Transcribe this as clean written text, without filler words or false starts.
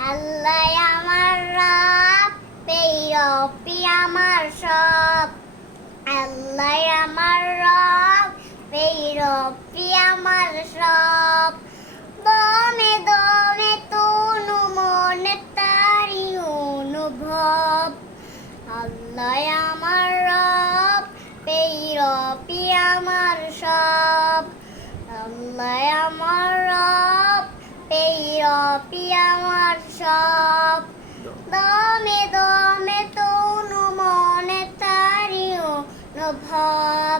আল্লাহ আমার রব, পেয়পি আমার সব। আল্লাহ আমার রব, পেয়পি আমার সব। দমে দমে তনু মনে তারি অনুভব। আল্লাহ আমার রব, পেয়পি আমার সব। আল্লাহ আমার রব, পেয়পি আমার সব। দমে দমে তনু মনে তারি অনুভব।